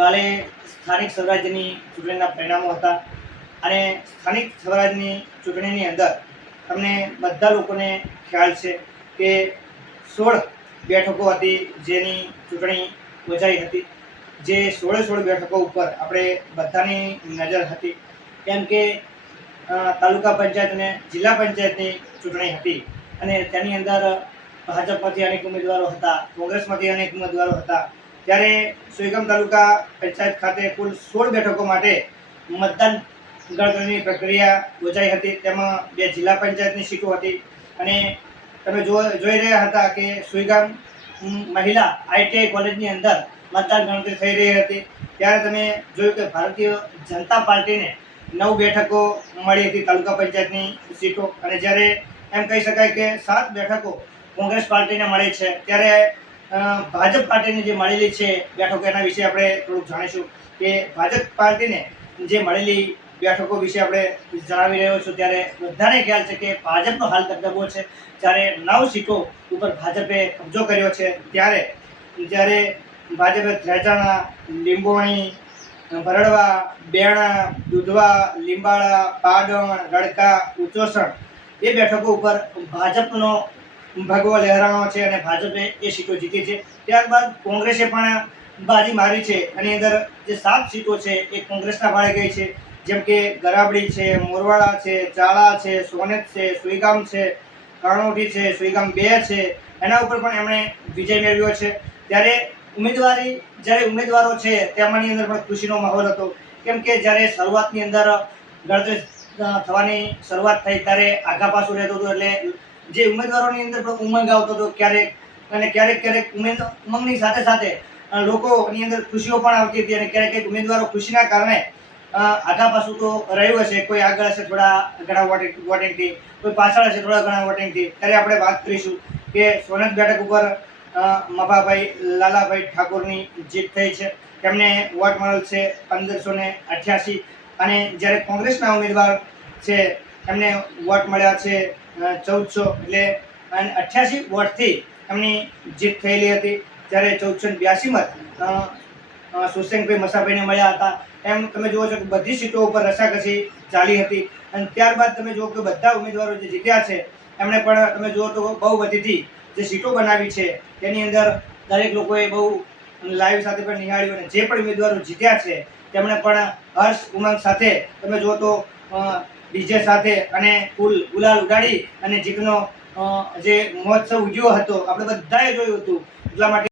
કાલે સ્થાનિક સ્વરાજ્યની ચૂંટણીના પરિણામો હતા અને સ્થાનિક સ્વરાજ્યની ચૂંટણીની અંદર તમને બધા લોકોને ખ્યાલ છે કે 16 બેઠકો હતી જેની ચૂંટણી યોજાઈ હતી। જે 16 બેઠકો ઉપર આપણે બધાની નજર હતી, કેમ કે તાલુકા પંચાયત અને જિલ્લા પંચાયતની ચૂંટણી હતી અને તેની અંદર ભાજપમાંથી અનેક ઉમેદવારો હતા, કોંગ્રેસમાંથી અનેક ઉમેદવારો હતા। ત્યારે સુઈગામ તાલુકા પંચાયત ખાતે કુલ 16 બેઠકો માટે મતદાન ગણતરીની પ્રક્રિયા યોજાઈ હતી। તેમાં 2 જિલ્લા પંચાયતની સીટો હતી અને તમે જોઈ રહ્યા હતા કે સુઈગામ મહિલા આઈટીઆઈ કોલેજની અંદર મતદાન ગણતરી થઈ રહી હતી। ત્યારે તમે જોયું કે ભારતીય જનતા પાર્ટીને 9 બેઠકો મળી હતી તાલુકા પંચાયતની સીટો, અને જ્યારે એમ કહી શકાય કે 7 બેઠકો કોંગ્રેસ પાર્ટીને મળી છે। ત્યારે ભાજપ પાર્ટીને જે મળેલી છે બેઠકો એના વિશે આપણે થોડુંક જાણીશું કે ભાજપ પાર્ટીને જે મળેલી બેઠકો વિશે આપણે જણાવી રહ્યો છું। ત્યારે બધાને ખ્યાલ છે કે ભાજપનો હાલ દબદબો છે, જ્યારે 9 સીટો ઉપર ભાજપે કબજો કર્યો છે। જ્યારે ભાજપે ધ્રેચાણા, લીંબોણી, ભરડવા, બેણા, દુધવા, લીંબાળા, પાડણ, રડકા, ઉચોસણ એ બેઠકો ઉપર ભાજપનો ભગવો લહેરાણો છે અને ભાજપે એ સીટો જીતી છે। ત્યારબાદ કોંગ્રેસે પણ બાજી મારી છે, એની અંદર જે 7 સીટો છે એ કોંગ્રેસના ફાળે ગઈ છે, જેમ કે ગરાબડી છે, મોરવાડા છે, ચાળા છે, સોનેત છે, સુઈગામ છે, કાણોઠી છે, સુઈગામ 2 છે, એના ઉપર પણ એમણે વિજય મેળવ્યો છે। ત્યારે ઉમેદવારો છે તેમાંની અંદર પણ ખુશીનો માહોલ હતો, કેમ કે જ્યારે શરૂઆતની અંદર ગણતરી થવાની શરૂઆત થઈ ત્યારે આગા પાછું રહેતું હતું, એટલે જે ઉમેદવારોની અંદર પણ ઉમંગ આવતો હતો ક્યારેક ઉમંગની સાથે સાથે લોકોની અંદર ખુશીઓ પણ આવતી હતી, અને ક્યારેક ઉમેદવારો ખુશીના કારણે આગા પાછું તો રહ્યું હશે, કોઈ આગળ હશે થોડા ઘણા વોટિંગથી, કોઈ પાછળ હશે થોડા ઘણા વોટિંગથી। ત્યારે આપણે વાત કરીશું કે સોનત બેઠક ઉપર મભાભાઈ લાલાભાઈ ઠાકોરની જીત થઈ છે, તેમને વોટ મળેલ છે 1588, અને જ્યારે કોંગ્રેસના ઉમેદવાર છે એમને વોટ મળ્યા છે 1400, એટલે 88 વોટથી એમની જીત થયેલી હતી। જ્યારે 1482 મત સુસેનભાઈ મસાભાઈને મળ્યા હતા। એમ તમે જુઓ છો કે બધી સીટો ઉપર રસાકસી ચાલી હતી, અને ત્યારબાદ તમે જુઓ કે બધા ઉમેદવારો જે જીત્યા છે એમણે પણ તમે જુઓ તો બહુ બધીથી જે સીટો બનાવી છે તેની અંદર દરેક લોકોએ બહુ લાઈવ સાથે પણ નિહાળ્યું, અને જે પણ ઉમેદવારો જીત્યા છે તેમણે પણ હર્ષ ઉમંગ સાથે તમે જુઓ તો ડીજે સાથે અને ફૂલ ગુલાલ ઉડાડી અને જીતનો જે મહોત્સવ ઉજવ્યો હતો આપણે બધાએ જોયું હતું। એટલા માટે